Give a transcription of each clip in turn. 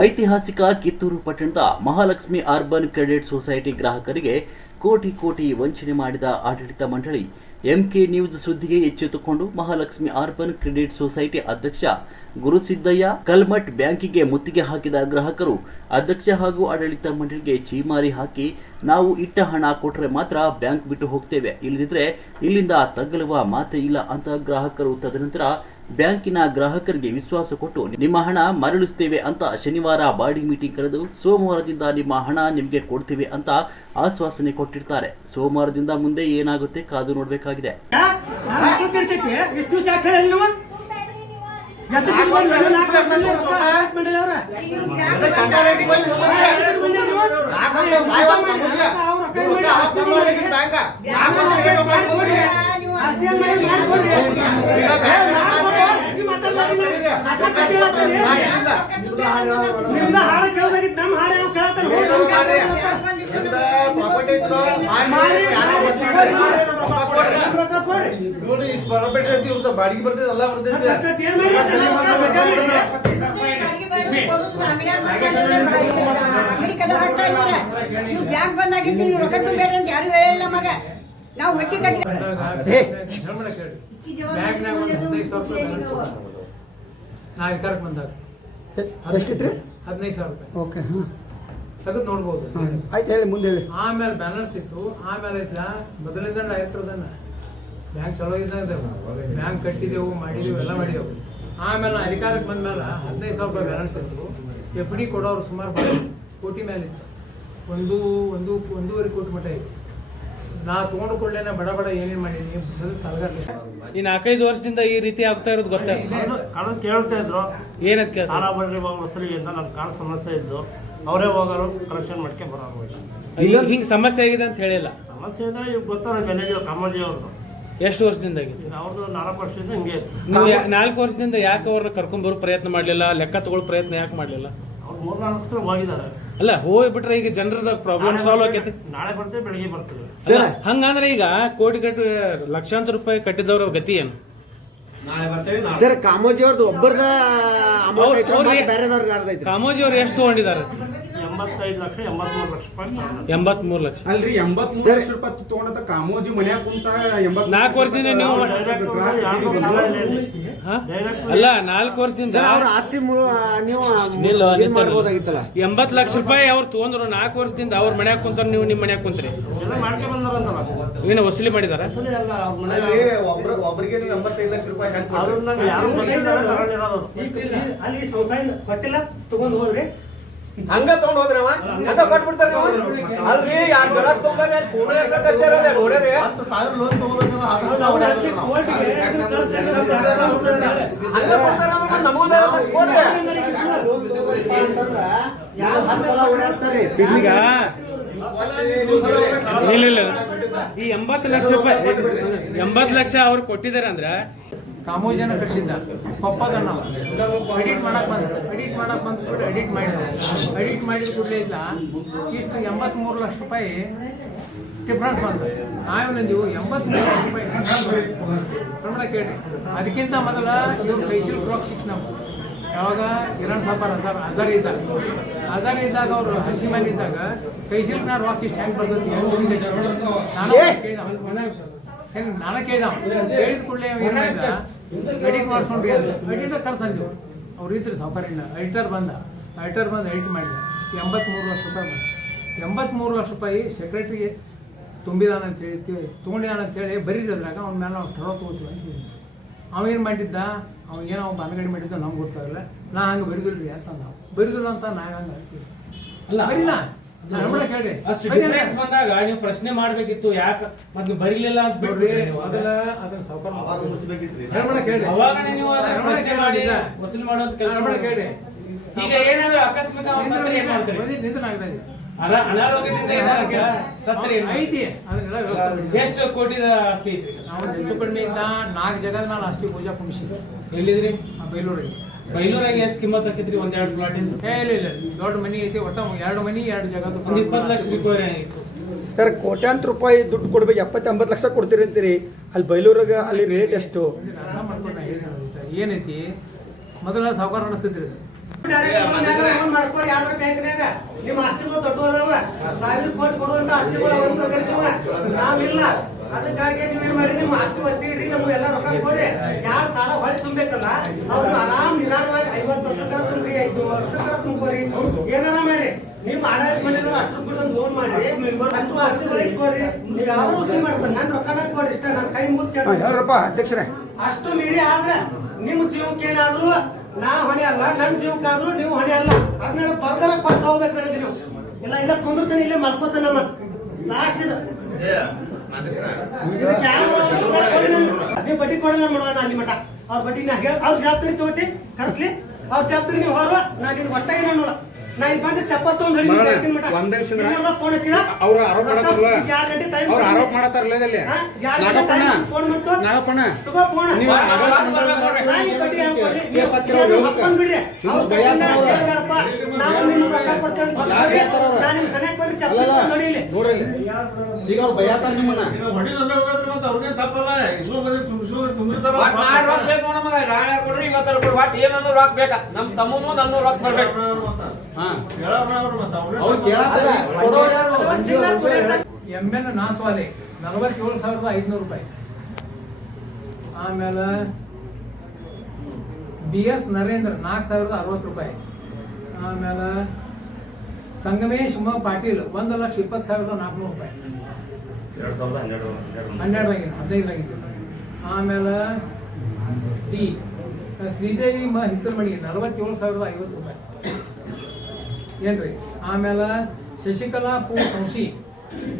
ಐತಿಹಾಸಿಕ ಕಿತ್ತೂರು ಪಟ್ಟಣದ Mahalakshmi urban credit society ಗ್ರಾಹಕರಿಗೆ ಕೋಟಿ ಕೋಟಿ ವಂಚನೆ ಮಾಡಿದ ಆಡಳಿತ ಮಂಡಳಿ ಎಂಕೆ ನ್ಯೂಸ್ ಸುದ್ದಿಗೆ ಎಚ್ಚೆತ್ತುಕೊಂಡು ಮಹಾಲಕ್ಷ್ಮಿ ಅರ್ಬನ್ ಕ್ರೆಡಿಟ್ ಸೊಸೈಟಿ ಅಧ್ಯಕ್ಷ ಗುರುಸಿದ್ದಯ್ಯ ಕಲ್ಮಠ್ ಬ್ಯಾಂಕಿಗೆ ಮುತ್ತಿಗೆ ಹಾಕಿದ ಗ್ರಾಹಕರು ಅಧ್ಯಕ್ಷ ಹಾಗೂ ಆಡಳಿತ ಮಂಡಳಿಗೆ ಚೀಮಾರಿ ಹಾಕಿ, ನಾವು ಇಟ್ಟ ಹಣ ಕೊಟ್ಟರೆ ಮಾತ್ರ ಬ್ಯಾಂಕ್ ಬಿಟ್ಟು ಹೋಗ್ತೇವೆ, ಇಲ್ಲದಿದ್ರೆ ಇಲ್ಲಿಂದ ತಗಲುವ ಮಾತೇ ಇಲ್ಲ ಅಂತ ಗ್ರಾಹಕರು ತದನಂತರ ಬ್ಯಾಂಕಿನ ಗ್ರಾಹಕರಿಗೆ ವಿಶ್ವಾಸ ಕೊಟ್ಟು ನಿಮ್ಮ ಹಣ ಮರಳಿಸ್ತೇವೆ ಅಂತ ಶನಿವಾರ ಬಾಡಿ ಮೀಟಿಂಗ್ ಕರೆದು ಸೋಮವಾರದಿಂದ ನಿಮ್ಮ ಹಣ ನಿಮಗೆ ಕೊಡ್ತೀವಿ ಅಂತ ಆಶ್ವಾಸನೆ ಕೊಟ್ಟಿರ್ತಾರೆ. ಸೋಮವಾರದಿಂದ ಮುಂದೆ ಏನಾಗುತ್ತೆ ಕಾದು ನೋಡಬೇಕಾಗಿದೆ. ನಿಮ್ದ ಹಾಡು ಕೇಳ್ದಾಗಿತ್ತು, ನಮ್ಮ ಹಾಡು ಯಾವ ಕೊಡ್ರಿ. ನೋಡಿ ಇಷ್ಟು ಅಂತ ಇವ್ರದ ಬಾಡಿಗೆ ಬರ್ತೈತೆ ಎಲ್ಲ ಬರ್ತೈತೆ ಬ್ಯಾಂಕ್ ಬಂದಾಗಿದ್ದು ನೀವು ರೊಕ್ಕ ತುಂಬೇರಿ ಅಂತ ಯಾರು ಹೇಳಿಲ್ಲ ನಮಗ. ನಾವು ಹೊಟ್ಟೆ ಕಟ್ಟಿ ಬ್ಯಾಂಕ್ನಾಗ ಒಂದು ಹದಿನೈದು ಸಾವಿರ ರೂಪಾಯಿ. ನಾ ಅಧಿಕಾರಕ್ಕೆ ಬಂದಾಗ. ಹದಿನೈದು ಸಾವಿರ ರೂಪಾಯಿ. ಓಕೆ ಹಾಂ. ತೆಗೆದು ನೋಡ್ಬೋದು. ಆಯ್ತು ಹೇಳಿ ಮುಂದೆ ಹೇಳಿ. ಆಮೇಲೆ ಬ್ಯಾಲೆನ್ಸ್ ಇತ್ತು. ಆಮೇಲೆ ಐತ್ಲ ಮೊದಲಿಂದ ಡೈರೆಕ್ಟರ್ ಅದನ್ನ ಬ್ಯಾಂಕ್ ಚಲೋ ಇದ್ದಾಗ ಬ್ಯಾಂಕ್ ಕಟ್ಟಿದೆವು ಮಾಡಿದೆವು ಎಲ್ಲ ಮಾಡಿದೆವು. ಆಮೇಲೆ ನಾ ಅಧಿಕಾರಕ್ಕೆ ಬಂದ್ಮೇಲೆ ಹದಿನೈದು ಸಾವಿರ ರೂಪಾಯಿ ಬ್ಯಾಲೆನ್ಸ್ ಇತ್ತು. ಎಫ್ ಡಿ ಕೊಡೋರು ಸುಮಾರು ಕೋಟಿ ಮೇಲೆ ಇತ್ತು ಒಂದು ಒಂದು ಒಂದೂವರೆ ಕೋಟಿ ಮಟ್ಟ ಇತ್ತು. ನಾ ತೊಗೊಂಡು ಕೂಡಲೇ ಬಡ ಬಡ ಏನೇನು ಮಾಡೀನಿ ಸಾಲಗಾರಲಿ. ಈ ನಾಲ್ಕೈದು ವರ್ಷದಿಂದ ಈ ರೀತಿ ಆಗ್ತಾ ಇರೋದು ಗೊತ್ತಾ? ಕಳೆದು ಕೇಳ್ತಾ ಇದ್ರು. ಏನದ್ ಕೇಳ ಸಾಲ ಬಡ್ರಿ ಅಂತ ನಮ್ಮ ಕಾಲು ಸಮಸ್ಯೆ ಇದ್ದು ಅವರೇ ಹೋಗೋರು ಕಲೆಕ್ಷನ್ ಮಾಡ್ಕೆ ಬರೋರು ಇಲ್ಲ ಹಿಂಗ್ ಸಮಸ್ಯೆ ಆಗಿದೆ ಅಂತ ಹೇಳಿಲ್ಲ? ಸಮಸ್ಯೆ ಅಂದ್ರೆ ಇವ್ ಗೊತ್ತಾರ ಮ್ಯಾನೇಜರ್ ಕಾಮೋಜಿ ಅವ್ರದ್ದು ಎಷ್ಟು ವರ್ಷದಿಂದ ಆಗಿತ್ತು? ಅವ್ರದ್ದು ನಾಲ್ಕು ವರ್ಷದಿಂದ ಹಿಂಗೆ. ನೀವು ಯಾ- ನಾಲ್ಕು ವರ್ಷದಿಂದ ಯಾಕೆ ಅವ್ರನ್ನ ಕರ್ಕೊಂಡ್ ಬರೋ ಪ್ರಯತ್ನ ಮಾಡ್ಲಿಲ್ಲ ಲೆಕ್ಕ ತಗೊಳ್ಳೋ ಪ್ರಯತ್ನ ಯಾಕೆ ಮಾಡ್ಲಿಲ್ಲ? ಅವ್ರು ಮೂರ್ನಾಲ್ಕು ಸಲ ಹೋಗಿದ್ದಾರೆ. ಅಲ್ಲ ಹೋಗ್ಬಿಟ್ರೆ ಈಗ ಜನರದ ಪ್ರಾಬ್ಲಮ್ ಸಾಲ್ವ್ ಆಕೈತಿ. ನಾಳೆ ಬರ್ತೇವೆ ಬೆಳಿಗ್ಗೆ ಬರ್ತದೆ ಹಂಗಂದ್ರೆ ಈಗ ಕೋಟಿ ಕಟ್ಟು ಲಕ್ಷಾಂತರ ರೂಪಾಯಿ ಕಟ್ಟಿದವ್ರ ಗತಿ ಏನು? ಸರ್ ಕಾಮೋಜಿ ಅವ್ರದ್ದು ಒಬ್ಬರದ ಅಮೌಂಟ್ ಬೇರೆದವ್ರಿಗೆ ಕಾಮೋಜಿ ಅವ್ರು ಎಷ್ಟು ತಗೊಂಡಿದ್ದಾರೆ? ಎಂಬತ್ತೈದು ಲಕ್ಷ ಎಂಬತ್ಮೂರು ಲಕ್ಷ ರೂಪಾಯಿ ತಗೊಂಡ್ರು. ಎಂಬತ್ ಮೂರು ಲಕ್ಷ. ಅಲ್ರಿ ಎಂಬತ್ಮೂರು ಲಕ್ಷ ರೂಪಾಯಿ ತಗೊಂಡಂತ ಕಾಮೋಜಿ ಮನ್ಯಾಗ ಕುಂತ ಎಂಬತ್ ನಾಲ್ಕು ವರ್ಷದಿಂದ ನೀವು. ಹಾ? ಅಲ್ಲ ನಾಲ್ಕು ವರ್ಷದಿಂದ ಅವ್ರ ಆಸ್ತಿ ಮು- ನೀವು ನಿಲ್ಲ, ಏನ್ ನಿಂತಲ್ಲ. ಮಾಡ್ಬೋದಾಗಿತ್ತಲ್ಲ? ಎಂಬತ್ ಲಕ್ಷ ರೂಪಾಯಿ ಅವ್ರು ತಗೊಂಡ್ರು ನಾಲ್ಕು ವರ್ಷದಿಂದ ಅವ್ರ ಮನ್ಯಾಗ ಕುಂತಾರ ನೀವು ನಿಮ್ಮ ಮನ್ಯಾಗ ಕುಂತ್ರಿ. ಎಲ್ಲ ಮಾಡ್ಕೆ ಬಂದಾರಂತಲ್ಲ ಏನು ವಸೂಲಿ ಮಾಡಿದಾರ? ಅಸಲಿ ಅಲ್ಲ ಅವ್ರ ಮನೆಯಲ್ಲಿ ಒಬ್ರಿಗೆ ನೀವು ಎಂಬತ್ತೈದು ಲಕ್ಷ ರೂಪಾಯಿ ಹೆಂಗ್ ಅವ್ರನ್ನ ಯಾರು ಬಂದಿದ್ದಾರೆ ತಗೊಂಡಿರೋದು. ಅದು. ಅಲ್ಲಿ ಸೌತಾಯಿಂದ ಕೊಟ್ಟಿಲ್ಲ ತಗೊಂಡ್ ಹೋಗ್ರಿ. ಹಂಗ ತಗೊಂಡ್ ಹೋದ್ರವ ಅಂತ ಅದ ಕೊಟ್ಬಿಡ್ತಾರ ಅಲ್ರಿ ತಗೊಂಡ್ರಿ ಅದ ನೋಡ್ರಿ ಹತ್ತು ಸಾವಿರ ಲೋನ್ ತಗೋಬೇಕಂದ್ರೆ. ಹಂಗ ಕೊಡ್ತಾರ ನಮಗೂ ಈಗ ಇಲ್ಲ ಇಲ್ಲ ಈ ಎಂಬತ್ತು ಲಕ್ಷ ರೂಪಾಯಿ ಎಂಬತ್ತು ಲಕ್ಷ ಅವ್ರು ಕೊಟ್ಟಿದ್ದಾರೆ ಅಂದ್ರೆ ಕಾಮೋಜನ ಕಟ್ಸಿದ್ದ ಪಪ್ಪದ ನಾವು ಎಡಿಟ್ ಮಾಡಕ್ ಬಂದ ಎಡಿಟ್ ಮಾಡಕ್ ಬಂದ ಕೂಡ ಎಡಿಟ್ ಮಾಡಿದೆ ಎಡಿಟ್ ಮಾಡಿದ ಕೂಡಲೇ ಇಲ್ಲ. ಇಷ್ಟು ಎಂಬತ್ಮೂರು ಲಕ್ಷ ರೂಪಾಯಿ ಡಿಫ್ರೆನ್ಸ್ ಬಂತು. ನಾವೇನಂದೀವು ಎಂಬತ್ಮೂರು ಲಕ್ಷ ರೂಪಾಯಿ ಪ್ರಮಾಣ ಕೇಳಿ ಅದಕ್ಕಿಂತ ಮೊದಲ ಇವ್ರು ಫೈಸಿಲ್ ಫ್ರಾಕ್ ಶಿಕ್ ನಾವು ಯಾವಾಗ? ಕಿರಣ್ ಸಾಬಾರ್ ಹಜಾರ್ ಹಜಾರ್ ಇದ್ದಾಗ. ಹಜಾರ್ ಇದ್ದಾಗ ಅವರು ಹಸಿ ಮೇಲೆ ಇದ್ದಾಗ ಕೈಸಿಲ್ ನಾ ರಾಕ್ ಇಷ್ಟು ಹೆಂಗೆ ಬರ್ತದೆ ನಾನು ಕೇಳಿದ ನಾನು ಕೇಳ್ದ ಕೇಳಿದ ಕೂಡಲೇ ಎಡಿಟ್ ಮಾಡ್ಸ್ಕೊಂಡ್ರಿ. ಅದು ಎಡಿಟ್ ಕರ್ಸಂದಿವು ಅವ್ರು ಇದ್ರಿ ಇಲ್ಲ. ಐಟರ್ ಬಂದ. ಐಟರ್ ಬಂದು ಐಟ್ ಮಾಡಿದ. ಎಂಬತ್ಮೂರು ಲಕ್ಷ ರೂಪಾಯಿ ಬಂದ ಎಂಬತ್ಮೂರು ಲಕ್ಷ ರೂಪಾಯಿ ಸೆಕ್ರೆಟ್ರಿಗೆ ತುಂಬಿದಾನ ಅಂತ ಹೇಳಿ ತಿ- ತೊಗೊಂಡಿದಾನ ಅಂತ ಹೇಳಿ ಬರೀರದ್ರಾಗ ಅವ್ನ ಮೇಲೆ ನಾವು ಟೊರ ತೊಗೋತೀವಿ ಅಂತ ಹೇಳಿದ್ವಿ ಅವೇನು ಮಾಡಿದ್ದ? ಅವ್ನು ಏನೋ ಅವ್ನು ಬನಗಡಿ ಮಾಡಿದ್ದ ನಮ್ಗೆ ಗೊತ್ತಾಗಲ್ಲ ನಾ ಹಂಗೆ ಬರಿದಿಲ್ರಿ ಅಂತ ನಾವು ಬರಿದಿಲ್ಲ ಅಂತ ನಾ ಹಂಗೆ ಅಲ್ಲ, ಬರೀನಾ? ಅಷ್ಟು ಬರೀ ಡಿಫರೆನ್ಸ್ ಬಂದಾಗ ನೀವು ಪ್ರಶ್ನೆ ಮಾಡ್ಬೇಕಿತ್ತು ಯಾಕೆ? ಮತ್ತೆ ನೀವು ಬರಿಲಿಲ್ಲ ಅಂತ ನೋಡ್ರಿ ಬಿಟ್ಬಿಟ್ರಿ ನೀವು. ಮೊದಲ ಅದನ್ನ ಸಾವುಕಾರ ಹೇಳ್ಬೇಡ ಕೇಳ್ರಿ. ಅವಾಗನೇ ನೀವು ಅದನ್ನ ಪ್ರಶ್ನೆ ಮಾಡಿ ಕೇಳ್ರಿ. ವಸೂಲಿ ಮಾಡುವಂತ ಕೆಲಸ ಈಗ ಏನಾದ್ರು ಆಕಸ್ಮಿಕ ಸತ್ರೆ ಏನ್ ಮಾಡ್ತೀರಿ? ಅನಾರೋಗ್ಯದಿಂದ ಸತ್ರೆ? ಐತಿ. ಎಷ್ಟು ಕೋಟಿದ ಆಸ್ತಿ ಐತಿ ನಾವು ಹೆಚ್ಚು ಕಡಿಮೆಯಿಂದ ನಾಲ್ಕು ಜಗದ ಮೇಲೆ ಆಸ್ತಿ ಪೂಜಾ ಕುಣಿಸಿದ್ವಿ ಎಲ್ಲಿದ್ರಿ? ಆ ಬೈಲೂರಿಗೆ ಎಷ್ಟು ಕಿಮ್ಮತ್ ಹಾಕಿದ್ರಿ? ಒಂದ್ ಎರಡು ಪ್ಲಾಟ್ ಏ ಇಲ್ಲ ಇಲ್ಲ ದೊಡ್ಡ ಮನಿ ಐತಿ ಒಟ್ಟ ಎರಡು ಮನಿ ಎರಡು ಜಗದ ಒಂದ್ ಇಪ್ಪತ್ತು ಲಕ್ಷ ರಿಕವರಿ ಆಗಿತ್ತು. ಸರ್ ಕೋಟ್ಯಾಂತರ ರೂಪಾಯಿ ದುಡ್ಡು ಕೊಡ್ಬೇಕು ಎಪ್ಪತ್ತು ಎಂಬತ್ತು ಲಕ್ಷ ಕೊಡ್ತೀರಿ ಅಂತೀರಿ. ಅಲ್ಲಿ ಬೈಲೂರಾಗ ಅಲ್ಲಿ ರೇಟ್ ಎಷ್ಟು? ಏನೈತಿ? ಮೊದಲ ಸಾವುಕಾರ ನಡೆಸ್ತಿದ್ರಿ ನಿಮ್ಮ ಆಸ್ತಿಗಳು ದೊಡ್ಡವರವ ಸಾವಿರ ಕೋಟಿ ಕೊಡುವಂತ ಆಸ್ತಿಗಳು ನಾವಿಲ್ಲ. ಅದಕ್ಕಾಗಿ ನೀವ್ ಏನ್ ಮಾಡಿ ನಿಮ್ಮ ಆಸ್ತಿ ಒತ್ತಿ ಇಡ್ರಿ ನಮ್ಗೆ ಎಲ್ಲ ರೊಕ್ಕ ಕೊಡ್ರಿ. ಯಾರು ಸಾಲ ಹೊಳಿ ತುಂಬೇಕಲ್ಲ ಅವ್ರು ಆರಾಮ್ ನಿಧಾನವಾಗಿ ಐವತ್ತು ವರ್ಷಕ್ಕರ ತುಂಬ್ರಿ ಐದು ವರ್ಷಕ್ಕರ ತುಂಬ್ರಿ ಏನಾರ ಮಾಡಿ ನಿಮ್ಮ ಆಡಳಿತ ಮಾಡಿದ್ರು ಅಷ್ಟು ಕೂಡ ಲೋನ್ ಮಾಡ್ರಿ. ಅಷ್ಟು ಆಸ್ತಿ ಇಟ್ಕೊಡ್ರಿ ನೀವು ಯಾವ್ದು ಉಸಿ ಮಾಡ್ತಾರೆ ನನ್ನ ರೊಕ್ಕನ ಕೊಡ್ರಿ ಇಷ್ಟ ನನ್ನ ಕೈ ಹೇಳ್ರಪ್ಪ ಅಧ್ಯಕ್ಷರೇ? ಅಷ್ಟು ಮೀರಿ ಆದ್ರೆ ನಿಮ್ಮ ಜೀವಕ್ಕೆ ಏನಾದ್ರು ನಾ ಹೊಣೆ ಅಲ್ಲ ನನ್ನ ಜೀವಕ್ಕಾದ್ರೂ ನೀವು ಹೊಣೆ ಅಲ್ಲ. ಅದನ್ನ ಪರ್ದಾರ ಕೊಟ್ಟು ಹೋಗ್ಬೇಕು ನನಗೆ ನೀವು. ಇಲ್ಲ ಇಲ್ಲ ಕುಂದಿರ್ತಾನೆ ಇಲ್ಲೇ ಮಲ್ಕೋತಾನೆ ಮತ್ತೆ ಲಾಸ್ಟ್ ಇದು. ಯಾವ ನೀವು ಬಡ್ಡಿ ಕೊಡೋಣ ಮಾಡೋಣ ಅಲ್ಲಿ ಮಠ. ಅವ್ರ ಬಡ್ಡಿ ನಾ ಹೇಳ ಅವ್ರ ಜವಾಬ್ದಾರಿ ತಗೋತಿ ಕರೆಸ್ಲಿ. ಅವ್ರ ಜಾತ್ರಿ ನೀವು ಹೊರ ನಾ ನಿನ್ ಒಟ್ಟ ಏನೋ ನೋಡ. ನಾ ಇಲ್ಲಿ ಬಂದ್ರೆ ಚಪ್ಪತ್ತು ನಿಮಿಷ ಆರೋಪ ಮಾಡತ್ತಾರಲ್ಲ ಎರಡು ಗಂಟೆ ಅವ್ರು ಆರೋಪ ಮಾಡತ್ತಾರಲ್ಲ ಇಲ್ಲಿ ನಾಗಪ್ಪಣ್ಣ ತಗೋ ನೀವು ನೀವು ಬಿಡ್ರಿ. ನೀವು ಭಯ ಕಡೆಯಿಂದ. ಹೇಳ್ಬೇಡಪ್ಪ. ನಾವು ನಿಮ್ಗೆ ರೊಕ್ಕ ಕೊಡ್ತೇವೆ ಅಂತ ಯಾರ್ ಬರ್ರಿ. ಹೇಳ್ತಾರ ಅವ್ರು? ನಾನ್ ನಿಮ್ ಸನಿಹಕ್ಕೆ ಬಂದು ಚಪ್ಪಲಿ ಅಲ್ಲಲ್ಲ ತಗೊಂಡ್ ನೋಡಿ ಇಲ್ಲಿ. ನೋಡ್ರಿ ಇಲ್ಲಿ. ಈಗ ಅವ್ರು ನಿಮ್ಮನ್ನ ಒಟ್ ನಾಳೆ ರೊಕ್ಕ ಬೇಕು ನಮಗ. ನಾಳೆ ಕೊಡ್ರಿ ಇವತ್ತರ ಕೊಡ್ರಿ. ಒಟ್ ಏನನ್ನೂ ರೊಕ್ಕ ಬೇಕ. ನಮ್ ತಮ್ಮನು ನನ್ನ ರೊಕ್ಕ ಬರ್ಬೇಕು. ಎಂ ಎನ್ ನಾಸ್ವಾಲೆ ನಲವತ್ತೇಳು ಸಾವಿರದ ಐದುನೂರು ರೂಪಾಯಿ. ಆಮೇಲೆ ಬಿ ಎಸ್ ನರೇಂದ್ರ ನಾಲ್ಕು ಸಾವಿರದ ಅರವತ್ತು ರೂಪಾಯಿ. ಆಮೇಲೆ ಸಂಗಮೇಶ್ ಮ ಪಾಟೀಲ್ ಒಂದು ಲಕ್ಷ ಇಪ್ಪತ್ತು ಸಾವಿರದ ನಾಲ್ಕುನೂರು ರೂಪಾಯಿ. ಹನ್ನೆರಡರಾಗಿನ ಹದಿನೈದರಾಗಿದ್ದು. ಆಮೇಲೆ ಡಿ ಶ್ರೀದೇವಿ ಮ ಹಿತ್ತಲಮಣಿ ನಲವತ್ತೇಳು ಸಾವಿರದ ಐವತ್ತು ರೂಪಾಯಿ. ಏನ್ರಿ ಆಮೇಲೆ ಶಶಿಕಲಾ ಪೂ ಕೌಶಿ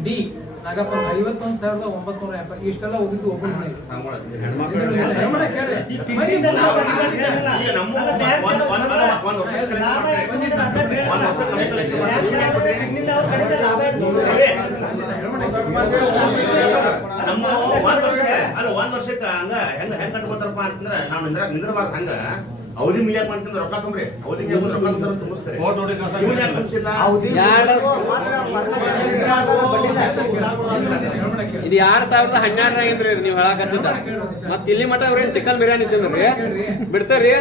ಡಿ ನಾಗಪ್ಪ ಐವತ್ತೊಂದು ಸಾವಿರದ ಒಂಬತ್ನೂರ ಎಪ್ಪತ್ತು ಇಷ್ಟೆಲ್ಲ ಹೋಗಿದ್ದು ನಮ್ಮ ಅಲ್ಲ, ಒಂದ್- ವರ್ಷಕ್ಕೆ ಅಲ್ಲ ಒಂದ್ ವರ್ಷಕ್ಕೆ ಹಂಗ ಹೆಂಗ ಹೆಂಗ್ ಕಟ್ಕೊಳ್ತಾರಪ್ಪ ಅಂತಂದ್ರೆ ನಾವು ನಿಂದ್ರ ನಿಂದ್ರಬಾರ್ದು ಹಂಗ. ಅವ್ರಿಗೆ ಮುಗಿಯಾಕ ಅಂತಂದ್ರೆ ರೊಕ್ಕ ತುಂಬ್ರಿ ಅವ್ರಿಗೆ ರೊಕ್ಕ ತುಂಬ್ತಾರ ತುಂಬಿಸ್ತಾರೆ ಇವ್ರು ಯಾಕೆ ತುಂಬಿಸಿಲ್ಲ ಇದು ಎರಡ್ ಸಾವಿರದ ಹನ್ನೆರಡರಾಗಿಂದ್ರಿ ಇದು ನೀವು ಹೇಳಕತ್ತಿದ್ದ ಮತ್ತೆ ಇಲ್ಲಿ ಮಟ್ಟ ಅವ್ರೇನ್ ಚಿಕನ್ ಬಿರಿಯಾನಿ ತಿಂದ್ರಿ ಬಿಡ್ತಾರ್ರಿ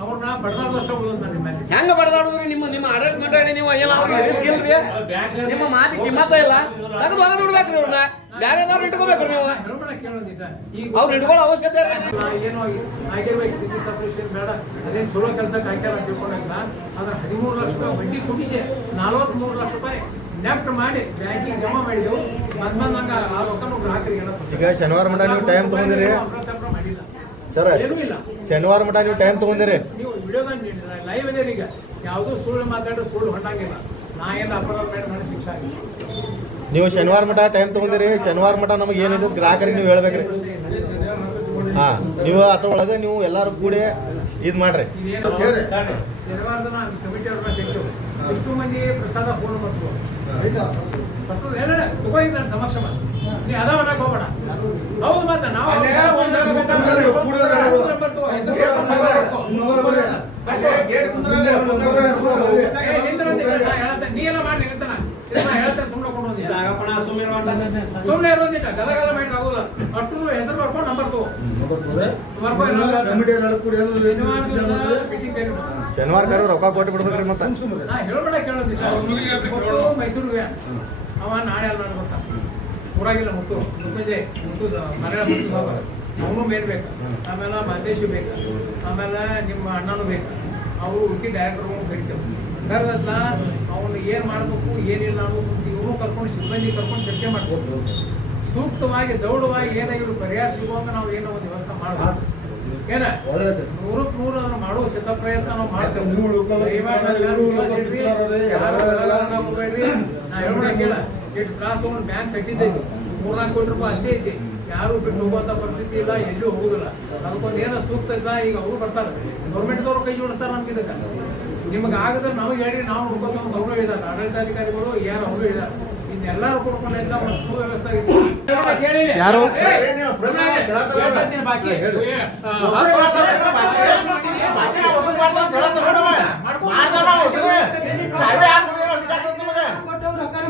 ಅವ್ರನ್ನ ಬಡದಾಡ್ದಷ್ಟು ಉಳಿದ್ ಹೆಂಗ ಬಡದಾಡುದ್ರಿ ನಿಮ್ಮ ನಿಮ್ಮ ಆಡಳಿತ ಮಂಡಳಿ ನೀವು? ಎಲ್ಲ ಅವ್ರಿಗೆ ರಿಸ್ಕ್ ಇಲ್ರಿ ನಿಮ್ಮ ಮಾತಿ ಕಿಮ್ಮತ್ತ ಇಲ್ಲ. ತೆಗೆದು ಹೋಗ ನೋಡ್ಬೇಕ್ರಿ ಅವ್ರನ್ನ ಬ್ಯಾರೆದವ್ರು ಇಟ್ಕೋಬೇಕು ನೀವು. ಅವ್ರು ಇಟ್ಕೊಳ್ಳೋ ಅವಶ್ಯಕತೆ ಏನೋ ಆಗಿರ್ಬೇಕು ಬೇಡ ಅದೇನ್ ಚಲೋ ಕೆಲಸಕ್ಕೆ ಹಾಕ್ಯಾರ ಅಂತ ತಿಳ್ಕೊಂಡಾಗ ಅದ್ರ ಹದಿಮೂರು ಲಕ್ಷ ರೂಪಾಯಿ ಬಡ್ಡಿ ನಲವತ್ಮೂರು ಲಕ್ಷ ರೂಪಾಯಿ ನೆಫ್ಟ್ ಮಾಡಿ ಬ್ಯಾಂಕಿಗೆ ಜಮಾ ಮಾಡಿದೆವು ಮದ್ ಬಂದಂಗ ಆ ರೊಕ್ಕ ಗ್ರಾಹಕರಿಗೆ ಈಗ ಶನಿವಾರ ಮಟ ನೀವು ಟೈಮ್ ತಗೊಂಡಿರಿ. ಸರ್ ಶನಿವಾರ ಮಟ ನೀವು ಟೈಮ್ ತಗೊಂಡಿರಿ. ನೀವು ನೀಡಿದ್ರೆ ಲೈವ್ ಇದೆ ಈಗ ಯಾವುದೋ ಸುಳ್ಳು ಮಾತಾಡೋ ಸುಳ್ಳು ಹೊಂಡಂಗಿಲ್ಲ ನಾ ಏನು ಅಪರಾಧ ಬೇಡ ಮಾಡಿ ಶಿಕ್ಷೆ ಆಗಿಲ್ಲ ನೀವು ಶನಿವಾರ ಮಠ ಟೈಮ್ ತಗೊಂಡಿರಿ ಶನಿವಾರ ಮಠ ನಮಗೆ ಏನಿದೆ ಗ್ರಾಹಕರಿಗೆ ನೀವು ಹೇಳ್ಬೇಕ್ರಿ. ಹಾ ನೀವು ಅದ್ರೊಳಗೆ ನೀವು ಎಲ್ಲರೂ ಕೂಡಿ ಇದು ಮಾಡ್ರಿ. ಶನಿವಾರ ಶನಿವಾರದ ನಾನು ಕಮಿಟಿ ಅವ್ರನ್ನ ತೆಗ್ತೇವೆ ಎಷ್ಟು ಮಂದಿ ಪ್ರಸಾದ ಫೋನ್ ಮಾಡ್ತು ಬರ್ತದೆ ಹೇಳ ತಗೋ ಈಗ ನನ್ನ ಸಮಕ್ಷ ನೀ ಅದ ಹೋಗ್ಬೇಡ. ಹೌದು ಮತ್ತೆ ನಾವು ಸುಮ್ಮನೆ ಇರೋದಿಲ್ಲ ಗಲ ಅಷ್ಟು ಹೆಸರು ಬರ್ಕೊಂಡು ನಂಬರ್ ಶನಿವಾರ ಕರೆ ರೊಕ್ಕ ಕೊಟ್ಟು ಬಿಡ್ಬೇಕ್ರಿ ಮತ್ತೆ. ಹೇಳ್ಬೇಡ ಮೈಸೂರಿಗೆ ಅವ ನಾಳೆ ಅಲ್ಲ ನಾನು ಊರಾಗಿಲ್ಲ ಮುತ್ತು ಮುತ್ತುಜೆ ಮುತ್ತು ಮನೆಯ ಮುತ್ತು ಅವನು ಮೇನ್ ಬೇಕು ಆಮೇಲೆ ಮಾದೇಶಿ ಬೇಕು. ಆಮೇಲೆ ನಿಮ್ಮ ಅಣ್ಣನೂ ಬೇಕು. ಅವರು ಹುಡುಕಿ ಡೈರೆಕ್ಟರ್ ಕರಿತೇವೆ ಕರೆದಲ್ಲ ಅವನು ಏನು ಮಾಡಬೇಕು ಏನಿಲ್ಲ ಅನ್ನೋದು ಇವನು ಕರ್ಕೊಂಡು ಸಿಬ್ಬಂದಿ ಕರ್ಕೊಂಡು ಚರ್ಚೆ ಮಾಡ್ಬೇಕು ಸೂಕ್ತವಾಗಿ ದೌಡವಾಗಿ ಏನೋ ಇವರು ಪರಿಹಾರ ಸಿಗುವಾಗ ನಾವು ಏನೋ ಒಂದು ವ್ಯವಸ್ಥೆ ಮಾಡಬಾರ್ದು ಏನ? ನೂರಕ್ಕೆ ನೂರು ಅದನ್ನ ಮಾಡುವ ಸಿದ್ಧ ಪ್ರಯತ್ನ ನಾವು ಮಾಡ್ತೇವೆ. ನಾ ಹೇಳೋಣ ಕೇಳ. ಎಷ್ಟು ತ್ರಾಸ ಬ್ಯಾಂಕ್ ಕಟ್ಟಿದ್ದೈತಿ ಮೂರ್ನಾಲ್ಕು ಕೋಟಿ ರೂಪಾಯಿ ಅಷ್ಟೇ ಐತಿ. ಯಾರು ಬಿಟ್ಟು ಹೋಗುವಂತ ಪರಿಸ್ಥಿತಿ ಇಲ್ಲ ಎಲ್ಲೂ ಹೋಗುದಿಲ್ಲ. ಅದಕ್ಕೊಂದು ಏನೋ ಸೂಕ್ತ ಇಲ್ಲ ಈಗ ಅವರು ಬರ್ತಾರೆ. ಗೌರ್ಮೆಂಟ್ದವ್ರು ಕೈ ಜೋಡಿಸ್ತಾರೆ ನಮ್ಗೆ ಇದಕ್ಕೆ. ನಿಮಗೆ ಆಗದ್ರೆ ನಮಗೆ ಹೇಳಿ ನಾವು ನೋಡ್ಕೊತ ಒಂದು ಅವರು ಇದ್ದಾರೆ ಆಡಳಿತಾಧಿಕಾರಿಗಳು ಯಾರು ಅವರು ಇದ್ದಾರೆ ಇನ್ನೆಲ್ಲರೂ ಕೊಡ್ಕೊಂಡಿದ್ದ ಒಂದು ಸುವ್ಯವಸ್ಥೆ ಯಾರು?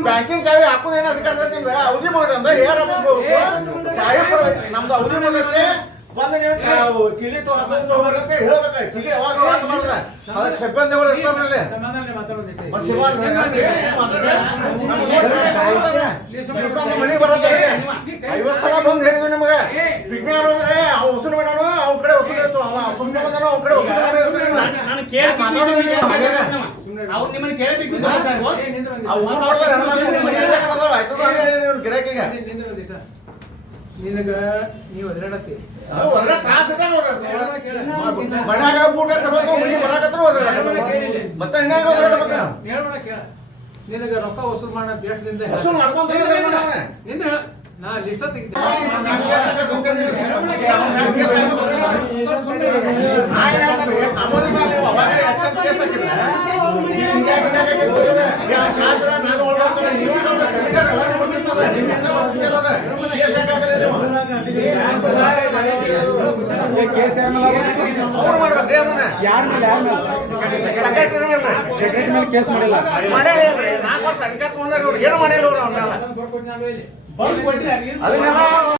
ಬ್ಯಾಂಕಿಂಗ್ ಚಾವಿ ಹಾಕೋದೇನು ಅಧಿಕಾರ ನಿಮ್ಗೆ? ಅವಧಿ ಮುಗಿದ್ರೆ ಏರ್ ಚಾವಿ ಕೊಡ- ನಮ್ದು ಅವಧಿ ಮುಗಿದ್ರೆ ಬಂದ ನೀವು ಕಿಲಿ ಹೋಗ್ಬಾರಂತೆ ಹೇಳ್ಬೇಕು ಕಿಲಿ ಯಾವಾಗ ಯಾವಾಗ ಮಾಡ್ದ ಅದಕ್ಕೆ ಸಿಬ್ಬಂದಿಗಳು ಇರ್ತಾರಲ್ಲ ಮನೆಗೆ ಬರೋದ್ರಿ. ಐವತ್ತು ಸಲ ಬಂದು ಹೇಳಿದ್ವಿ ನಿಮಗೆ ವಿಜ್ಞಾನ ಅಂದ್ರೆ ಅವ್ ಉಸಿರು ಮಾಡೋನು ಅವ್ನ ಕಡೆ ಉಸಿರು ಇತ್ತು ಅವ ಸುಮ್ಮನೆ ಬಂದನು ಅವ್ನ ಕಡೆ ಉಸಿರು ಮಾಡೋದ್ರಿ ನಾನು ಕೇಳಿ ಮಾತಾಡೋದಿಲ್ಲ ಅವ್ರು ನಿಮ್ಮನ್ನ ಕೇಳಬೇಕು ಗಿರಾಕಿಗೆ. ನಿನಗ ನೀವು ಒದರಾಡತ್ತಿ ಅವು ಅದ್ರ ತ್ರಾಸ ಇದ್ದಾಗ ಹೋದ್ರೆ ಹೇಳ್ಬೇಡ ಕೇಳ. ಮನ್ಯಾಗ ಬರಾಕತ್ರು ಮತ್ತೆ ಹೆಣ್ಣಾಗ ಹೇಳ್ಬೇಡ ಕೇಳ. ನಿನಗ ರೊಕ್ಕ ವಸೂಲ್ ಮಾಡ ಎಷ್ಟು ದಿನದ ವಸೂಲ್ ಮಾಡ್ಕೊಂತ ನಾ ಲಿಸ್ಟ್ ಕೇಸ್ ಯಾರ ಮೇಲೆ ಯಾರ ಮೇಲೆ? ಸೆಕ್ರೆಟರಿ ಮೇಲೆ ಕೇಸ್ ಮಾಡಿಲ್ಲ. ನಾಲ್ಕು ವರ್ಷ ಅಧಿಕಾರ ತಗೊಂಡ್ರೆ ಏನು ಮಾಡಿಲ್ಲ ಇವ್ರು ಅವ್ನ ಮೇಲೆ. ಇಲ್ಲಿ ಅದನ್ನೆಲ್ಲ